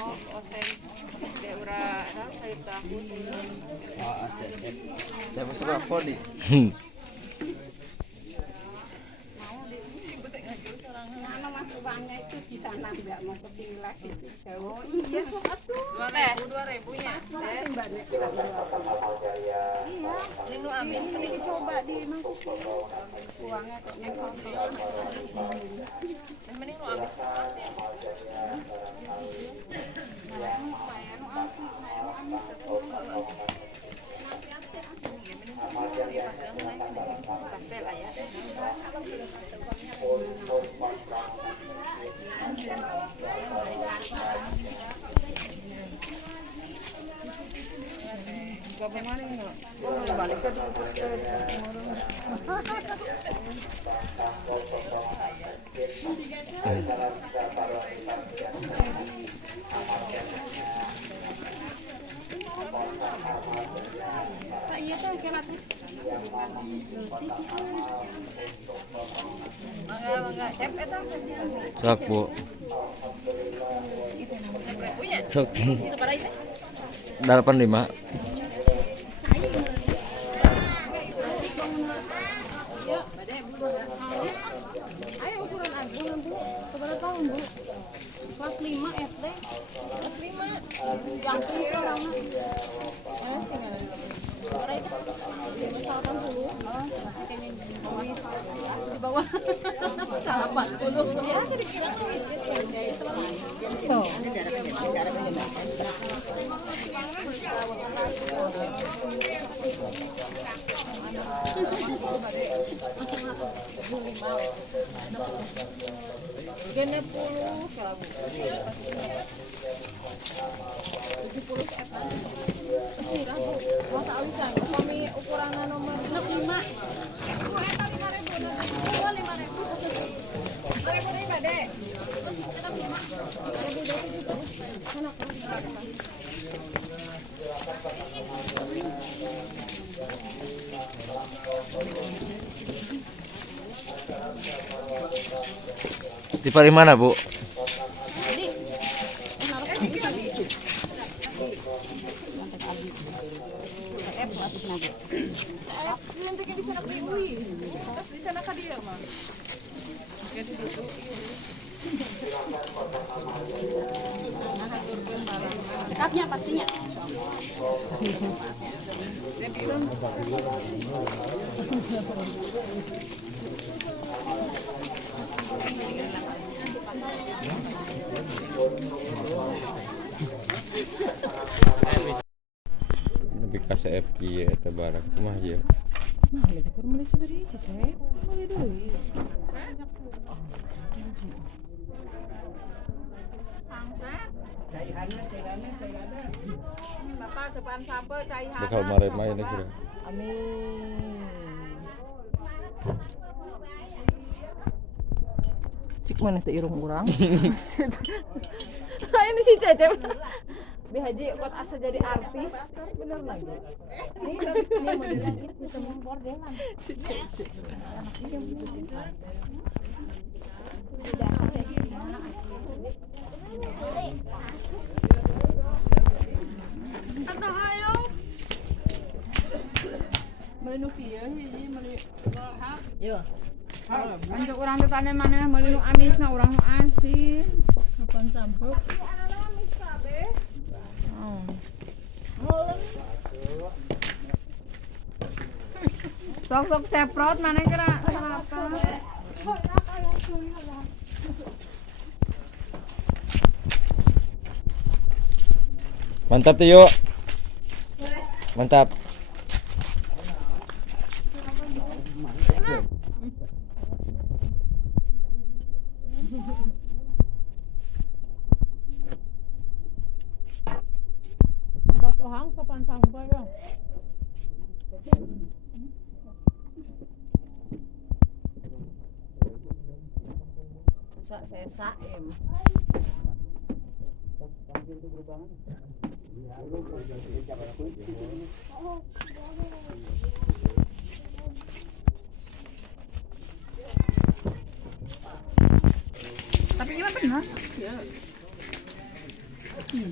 Oh, oseng. Dia ura sayur tahu. Ah, cek. Saya masuk apa di? Nah, mas uangnya itu di sana nggak mau ke sini lagi. Oh iya, satu. 2.000-nya. Mbaknya kita iya. Ini lu habis mending coba dimasukin. Uangnya ke yang kontrol. Mending lu habis masukin. Sok Bu. Sok. 85. Ayo ukuran aku Bu. Keberapa tahun Bu? Kelas 5 SD. Kelas 5. Yang itu lama. Mana sih enggak ada. Berapa itu? Misalkan dulu. Oh, kayaknya di bawah. Sahabat dulu. Ya, sedikit tulis gitu. Tuh. Genep 70 kalau 70 setan. Kira Bu, gua tak alisan. Kami ukuran nomor 65. Bu, eta 5.000. Oh, 5.000. 5.000 nih, Pak Dek. Terus 65. Sana ke belakang. Tipe di mana, Bu? Cekapnya pastinya. Lebih ka CFQ eta barang kumaha ieu? Nah, itu kur meuli sabari sih, saya. Meuli deui. Bapak sepan sampe caihan. Bakal marema ini kira. Amin. Cik mana teh irung urang? Ini si Cecep. Bi Haji buat asa jadi artis. Bener lagi. Ini modelan itu temen bordelan. Si Cecep. Tante hayo. Menu kieu hiji meuli ha. Yo. Untuk orang teh tane maneh meuli nu amisna urang nu asin. Kapan sampuk? Amis kabeh. Oh. Sok-sok ceprot maneh kira sarapan. Mantap tuh yuk. Mantap. Obat ohang kapan sampai ya? Sesa em. Tapi gimana benar? Ya. Iya,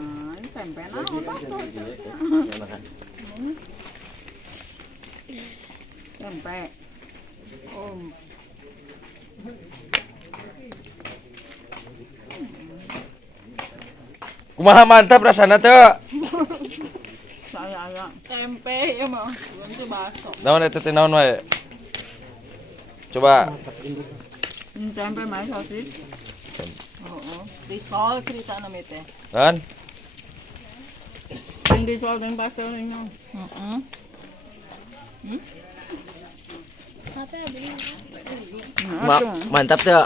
main tempe naon bakso. Tempe. Oh, Kumaha mantap rasana teh. saya Tempe ya mau. Belum tuh bakso. Naon eta teh naon wae? Coba. tempe main sosis. Oh. Risol cerita nama teh. Kan? Yang disol dan pastel ini. Heeh. Mantap teh.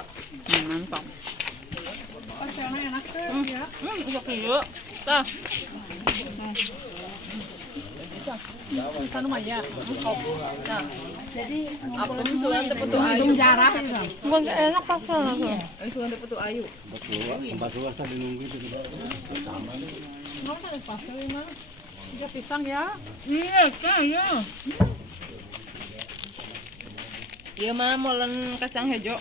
Mantap. Pastelnya enak tuh ya. Sok ieu. Tah. Kan lumayan. Nah, jadi apa sugan teh putu ayu. Hitung jarah itu. Bukan enak pastelnya. Sugan teh putu ayu. Nggak ada pastel ini mah. Dia pisang ya. Iya, ya. Iya mah molen kacang hijau.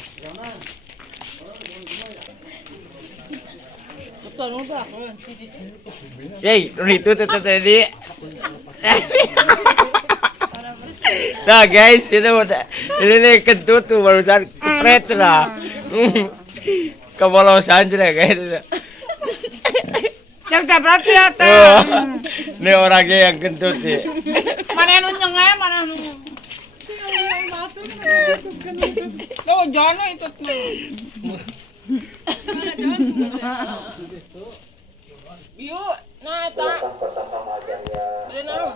Betul lupa. Yey, itu teh tadi. Nah guys, ini nih kentut tuh barusan kepret lah. Kebolosan sudah guys. Jaga berarti ya teh. Tuh, ini orangnya yang kentut sih. Mana nu nyengeh, mana nu. Tuh, jono itu tuh. Yuk, nah eta. Beli naon?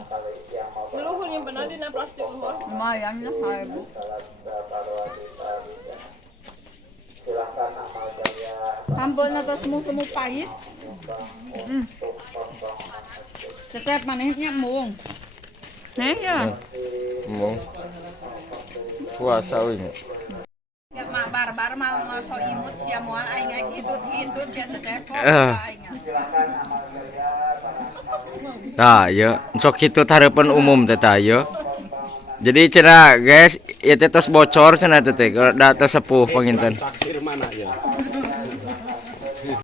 Luhur yang benar dina plastik luhur. Lumayan ya, 1.000. Tampil na semu pahit. Setiap manehnya mung. Neng ya. Mau puasa ini. Ya mak barbar mal ngoso imut sia moal aing hitut sia tetepon aing. Nah, ya, sok itu harapan umum teh tah ya. Jadi cenah guys, ieu teh tos bocor cenah teh kalau da tos sepuh panginten. Taksir mana ya?